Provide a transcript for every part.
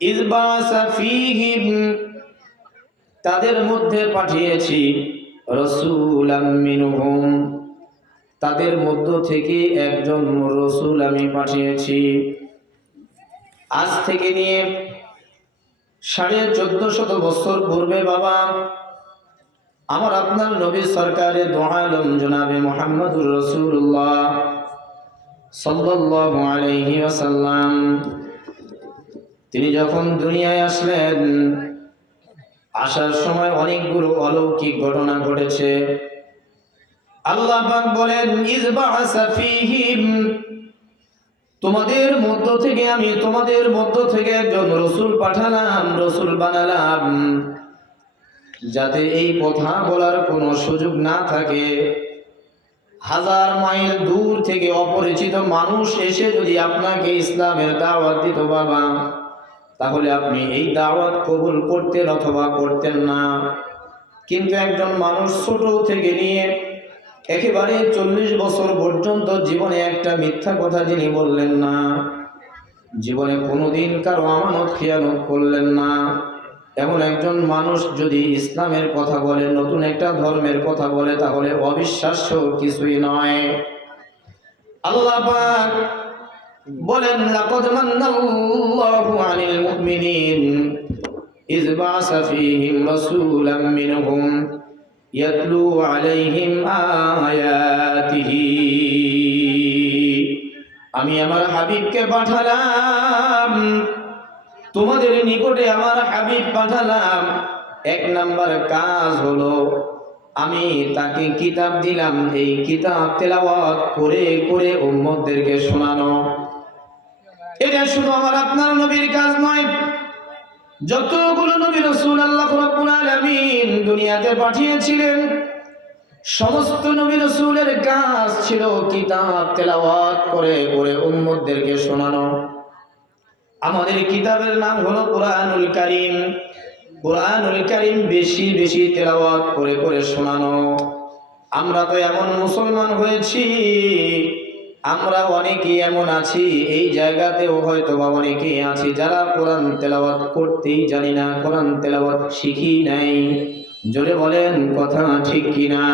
ইয বা'আসা ফীহিম, তাদের মধ্যে পাঠিয়েছি রাসূলাম মিনহুম, তাদের মধ্য থেকে একজন রাসূল আমি পাঠিয়েছি। আজ থেকে নিয়ে 1450 বছর পূর্বে বাবা আমার আপনার নবী সরকারে দো আলম জনাবে মুহাম্মদুর রাসূলুল্লাহ সাল্লাল্লাহু আলাইহি ওয়াসাল্লাম তিনি যখন দুনিয়ায় আসলেন, আসার সময় অনেকগুলো অলৌকিক ঘটনা ঘটেছে। আল্লাহ পাক বলেন, ইয বা'আসা ফীহিম, তোমাদের মধ্য থেকে আমি তোমাদের মধ্য থেকে একজন রাসূল পাঠালাম, রাসূল বানালাম, যাতে এই কথা বলার কোনো সুযোগ না থাকে। 1000 মাইল দূর থেকে অপরিচিত মানুষ এসে যদি আপনাকে ইসলামের দাওয়াত দিত বাবা, তাহলে আপনি এই দাওয়াত কবুল করতেন অথবা করতেন না। কিন্তু একজন মানুষ ছোট থেকে নিয়ে একেবারে 40 বছর পর্যন্ত জীবনে একটা মিথ্যা কথা যিনি বললেন না, জীবনে কোনোদিন কারো আমানত খিয়ানত করলেন না, এমন একজন মানুষ যদি ইসলামের কথা বলে, নতুন একটা ধর্মের কথা বলে, তাহলে অবিশ্বাস্য কিছুই নয়। আল্লাহ পাক বলেন, লাকাদ মান্নাল্লাহু আলাল মুমিনিন ইয বা'আসা ফীহিম রাসূলাম মিনহুম ইয়াতলু আলাইহিম আয়াতিহি, আমি আমার হাবিবকে পাঠালাম, তোমাদের নিকটে আমার হাবিব পাঠালাম। 1 নাম্বার কাজ হলো আমি তাকে কিতাব দিলাম, এই কিতাব তেলাওয়াত করে করে উম্মতদেরকে শোনানো। এটা শুধু আমার আপনার নবীর কাজ নয়, যতগুলো নবী রাসূল আল্লাহ রাব্বুল আলামিন দুনিয়াতে পাঠিয়েছিলেন, সমস্ত নবী রাসূলের কাজ ছিল কিতাব তেলাওয়াত করে করে উম্মতদেরকে শোনানো। আমাদের কিতাবের নাম হলো কুরআনুল কারীম। কুরআনুল কারীম বেশি বেশি তেলাওয়াত করে করে শোনানো। আমরা তো এমন মুসলমান হয়েছি, আমরা অনেকেই এমন আছি, এই জায়গাতেও হয়তো বা অনেকেই আছি যারা কোরআন তেলাওয়াত করতেই জানি না, কোরআন তেলাওয়াত শিখি নাই। জোরে বলেন কথা ঠিক কিনা?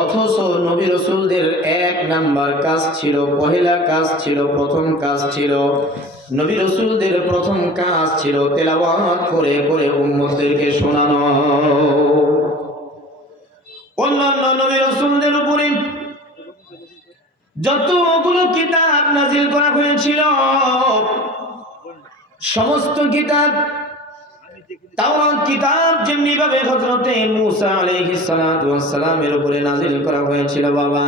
অথচ নবী রাসূলদের 1 নাম্বার কাজ ছিল, পহেলা কাজ ছিল, প্রথম কাজ ছিল, নবী রাসূলদের প্রথম কাজ ছিল তেলাওয়াত করে করে উম্মতদেরকে শোনানো। অন্যান্য নবী রাসূলদের উপরে যতগুলো কিতাব নাজিল করা হয়েছিল, সমস্ত কিতাব, তাওরাত কিতাব যেমনি ভাবে হযরতে মূসা আলাইহিস সালাতু ওয়াস সালামের উপরে নাজিল করা হয়েছিল বাবা,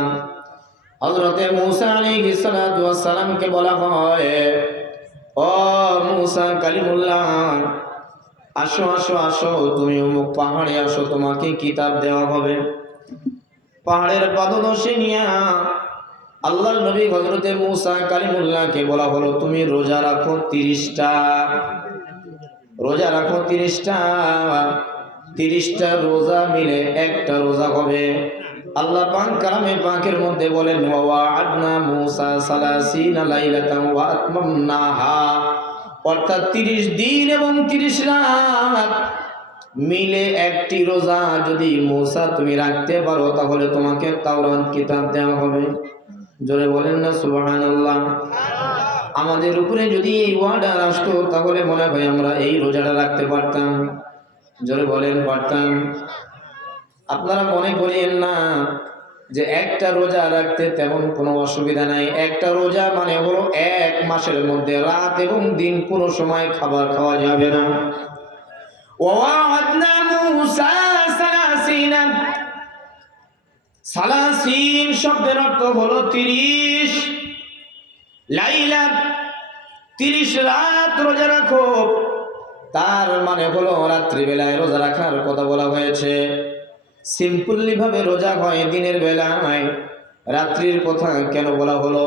হযরতে মূসা আলাইহিস সালাতু ওয়াস সালামকে বলা হয়, ও মূসা কালিমুল্লাহ, আসো আসো আসো, তুমি অমুক পাহাড়ে আসো, তোমাকে কিতাব দেওয়া হবে। পাহাড়ের পাদদেশে নিয়া আল্লাহর নবী হযরতে মূসা কালিমুল্লাহকে বলা হলো, তুমি রোজা রাখো 30টা, রোজা রাখো 30টা, 30টা রোজা মিলে একটা রোজা হবে। আল্লাহ পাক কালামে পাকের মধ্যে বলেন, ওয়া ওয়া'আদনা মূসা 30 লাইলাতান ওয়া আতমামনাহা, অর্থাৎ 30 দিন এবং 30 রাত মিলে একটি রোজা যদি মূসা তুমি রাখতে পারো, তাহলে তোমাকে তাওরাত কিতাব দেওয়া হবে। জোরে বলেন না সুবহানাল্লাহ। আমাদের উপরে যদি এই ওয়ার্ডার আসতো, তাহলে মনে হয় আমরা এই রোজাটা রাখতে পারতাম। জোরে বলেন পারতাম। আপনারা মনে করেন না যে একটা রোজা রাখতে তেমন কোনো অসুবিধা নাই। একটা রোজা মানে হলো 1 মাসের মধ্যে রাত এবং দিন কোনো সময় খাবার খাওয়া যাবে না। ওয়া'আদনা মূসা 30 শব্দের অর্থ হলো 30 লাইলা, 30 রাত রোজা রাখো, তার মানে হলো রাত্রিবেলায় রোজা রাখার কথা বলা হয়েছে। সিম্পলি ভাবে রোজা হয় দিনের বেলায়, রাত্রির কথা কেন বলা হলো?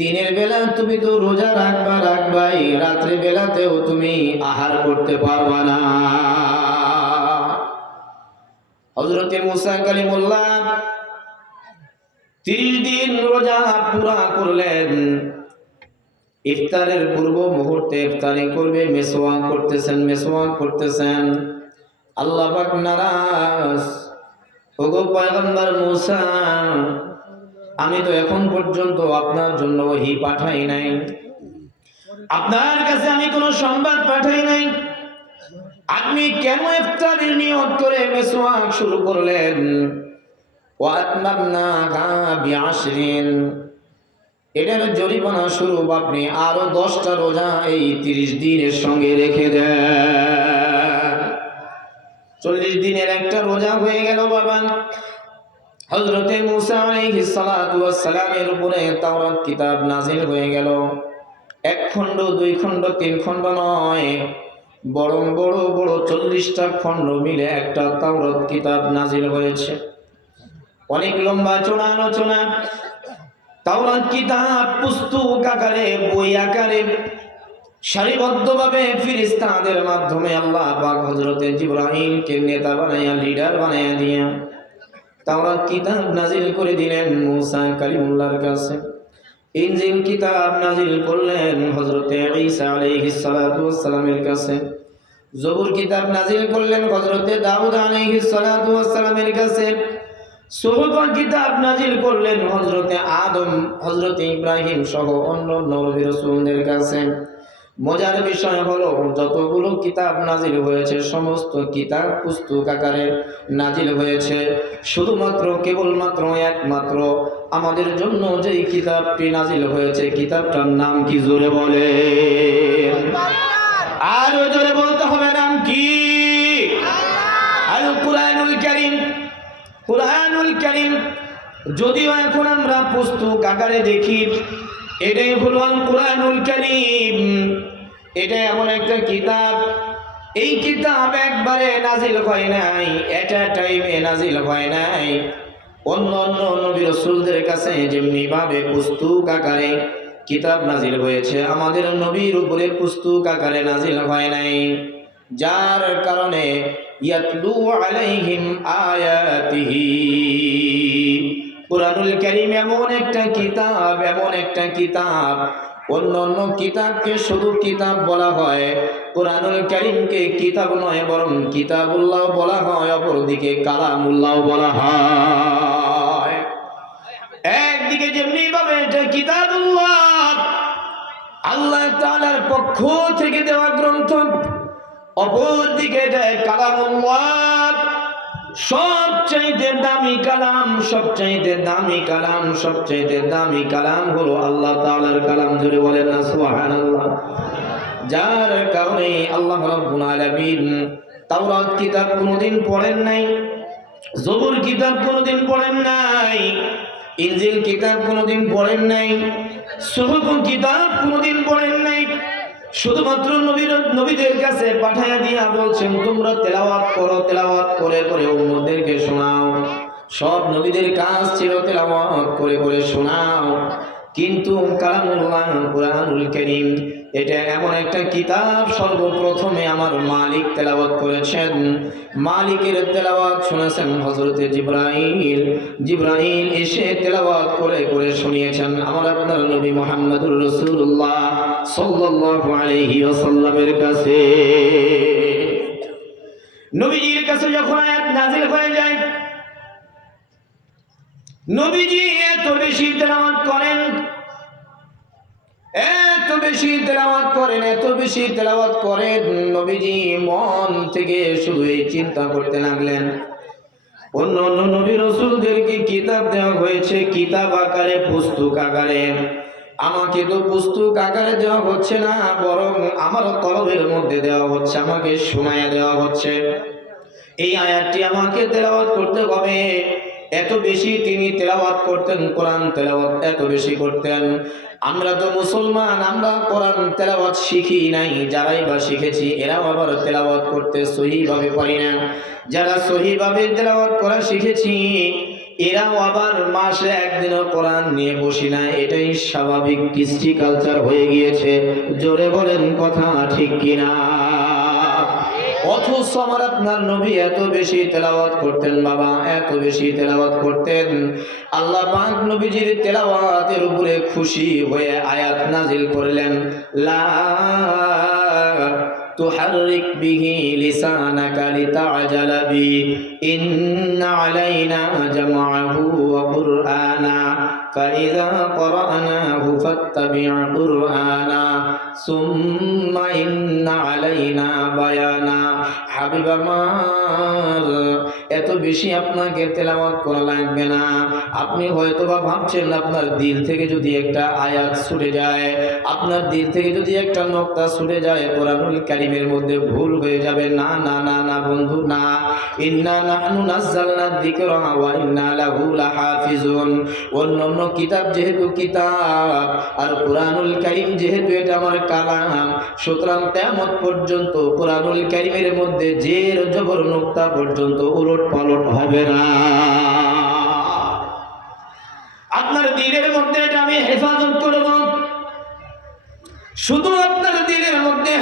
দিনের বেলা তুমি তো রোজা রাখবাই, রাত্রি বেলাতেও তুমি আহার করতে পারবা না। হযরতে মূসা কালিমুল্লাহ 30 দিন রোজা পুরা করলেন। ইফতারের পূর্ব মুহূর্তে ইফতারি করবে, মেসওয়াক করতেছেন। আল্লাহ পাক নারাজ। ওগো পয়গম্বর মূসা, আমি তো এখন পর্যন্ত আপনার জন্য ওহী পাঠাই নাই, আপনার কাছে আমি কোনো সংবাদ পাঠাই নাই, আপনি কেন ইফতারের নিয়ত করে মেসওয়াক শুরু করলেন? ওয়া আতমামনাহা বিআশরিন, এটার জরিমানা স্বরূপ আপনি আরো 10টা রোজা এই 30 দিনের সঙ্গে রেখে দেন। 40 দিনের একটা রোজা হয়ে গেল বাবা। হযরতে মূসা আলাইহিস সালাতু ওয়াস সালামের উপরে তাওরাত কিতাব নাযিল হয়ে গেল। 1 খণ্ড 2 খণ্ড 3 খণ্ড নয়, বরং বড় বড় 40টা খণ্ড মিলে একটা তাওরাত কিতাব নাযিল হয়েছে। অনেক লম্বা চড়া আলোচনা। তাওরাত কিতাব পুস্তক আকারে, বই আকারে সারিবদ্ধভাবে ফেরেশতাদের মাধ্যমে আল্লাহ পাক হযরতে জিবরাইলকে নেতা বানায়া, লিডার বানায়া দিয়ে তাওরাত কিতাব নাযিল করে দিলেন মূসা কালিমুল্লাহর কাছে। ইনজিল কিতাব নাযিল করলেন হযরতে ঈসা আলাইহিস সালাতু ওয়াস সালামের কাছে। জবুর কিতাব নাযিল করলেন হযরতে দাউদ আলাইহিস সালাতু ওয়াস সালামের কাছে। সুহুফ কিতাব নাযিল করলেন হযরতে আদম, হযরতে ইব্রাহিম সহ অন্য নবী রাসূলদের কাছে। মজার বিষয় হলো যতগুলো কিতাব নাযিল হয়েছে সমস্ত কিতাব পুস্তক আকারে নাযিল হয়েছে, শুধুমাত্র কেবলমাত্র একমাত্র আমাদের জন্য যেই কিতাবটি নাযিল হয়েছে কিতাবটার নাম কি? জোরে বলে, আরো জোরে বলতে হবে, নাম কি? আল কুরআনুল কারীম। কুরআনুল কারীম যদিও এখন আমরা পুস্তক আকারে দেখি, এটাই হলো আল কুরআনুল কারীম। এটা এমন একটা কিতাব, এই কিতাব একবারে নাযিল হয় নাই, এটা টাইমে নাযিল হয় নাই। অন্য অন্য নবী রাসূলদের কাছে যেমনি ভাবে পুস্তক আকারে কিতাব নাযিল হয়েছে, আমাদের নবীর উপরে পুস্তক আকারে নাযিল হয় নাই। যার কারণে ইয়াতলু আলাইহিম আয়াতিহি, কুরআনুল কারীম এমন একটা কিতাব, এমন একটা কিতাব, অন্য অন্য কিতাবকে শুধু কিতাব বলা হয়, কুরআনুল কারীমকে কিতাব নয় বরং কিতাবুল্লাহ বলা হয়, অপরদিকে কালামুল্লাহ বলা হয়। একদিকে যেমনি ভাবে এটা কিতাবুল্লাহ, আল্লাহ তাআলার পক্ষ থেকে দেওয়া গ্রন্থ, অপরদিকে এটা কালামুল্লাহ, সবচাইতে দামি কালাম, সবচাইতে দামি কালাম, সবচাইতে দামি কালাম হলো আল্লাহ তাআলার কালাম। জোরে বলেন না সুবহানাল্লাহ। যার কারণে আল্লাহ রাব্বুল আলামিন তাওরাত কিতাব কোনোদিন পড়েন নাই, জবুর কিতাব কোনোদিন পড়েন নাই, ইনজিল কিতাব কোনোদিন পড়েন নাই, সুহুফ কিতাব কোনোদিন পড়েন নাই। শুধুমাত্র নবীদের কাছে পাঠায়া দিয়া বলছেন তোমরা তেলাওয়াত করো, তেলাওয়াত করে করে উম্মতদেরকে শোনাও। সব নবীদের কাজ ছিল তেলাওয়াত করে করে শোনাও। কিন্তু কালামুল্লাহ কুরআনুল কারীম এটা এমন একটা কিতাব, সর্বপ্রথমে আমার মালিক তেলাওয়াত করেছেন। মালিকের তেলাওয়াত শুনেছেন হযরতে জিবরাইল। জিবরাইল এসে তেলাওয়াত করে করে শুনিয়েছেন আমার আপনার নবী মুহাম্মদুর রাসূলুল্লাহ সাল্লাল্লাহু আলাইহি ওয়াসাল্লামের কাছে। নবীজির কাছে যখন আয়াত নাযিল হয়ে যায়, নবীজি এত বেশি তেলাওয়াত করেন, এত বেশি তেলাওয়াত করেন, এত বেশি তেলাওয়াত করেন, নবীজি মন থেকে শুধু এই চিন্তা করতে লাগলেন, অন্য অন্য নবী রাসূলদেরকে কিতাব দেওয়া হয়েছে কিতাব আকারে, পুস্তক আকারে, আমাকে তো পুস্তক আকারে দেওয়া হচ্ছে না, বরং আমার কলবের মধ্যে দেওয়া হচ্ছে, আমাকে শোনায়া দেওয়া হচ্ছে। এই আয়াতটি আমাকে তেলাওয়াত করতে হবে। এত বেশি তিনি তেলাওয়াত করতেন, কোরআন তেলাওয়াত এত বেশি করতেন। আমরা তো মুসলমান, আমরা কোরআন তেলাওয়াত শিখি নাই, যারাই বা শিখেছি এরাও আবার তেলাওয়াত করতে সহিভাবে পারি না। যারা সহিভাবে তেলাওয়াত করা শিখেছি এরাও আবার মাসে একদিনও কোরআন নিয়ে বসি না। এটাই স্বাভাবিক কৃষ্টি কালচার হয়ে গিয়েছে। জোরে বলেন কথা ঠিক কিনা? অথচ আমার আপনার নবী এত বেশি তেলাওয়াত করতেন বাবা, এত বেশি তেলাওয়াত করতেন, আল্লাহ পাক নবীজির তেলাওয়াতের উপরে খুশি হয়ে আয়াত নাজিল করলেন, লা তুহাররিক বিহি লিসানাকা লিতা'জালা বি ইন্না আলাইনা জামআহু ওয়া কুরআনা ফাইযা ক্বরা'নাহু ফাত্তাবি' কুরআনা সুম্মা ইন্না আলাইনা বায়ানা। হাবিব আমার, এত বেশি আপনাকে তেলাওয়াত করা লাগবে না। আপনি হয়তোবা ভাবছেন আপনার দিল থেকে যদি একটা আয়াত ছুটে যায়, আপনার দিল থেকে যদি একটা নক্তা ছুটে যায় কোরআনুল কারীমের মধ্যে ভুল হয়ে যাবে। না না না না বন্ধু, না। ইন্না নাহনু নাযালনা যিকরা ওয়া ইন্না লাহু লাহাফিজুন। অন্যান্য কিতাব যেহেতু কিতাব, আর কোরআনুল কারীম যেহেতু এটা আমার কালাম, সুতরাং কিয়ামত পর্যন্ত কোরআনুল কারীমের মধ্যে জের জবর নক্তা পর্যন্ত উলট পালট হবে না। আপনার দিলের মধ্যে এটা আমি হেফাজত করব, শুধু আপনার দিলের মধ্যে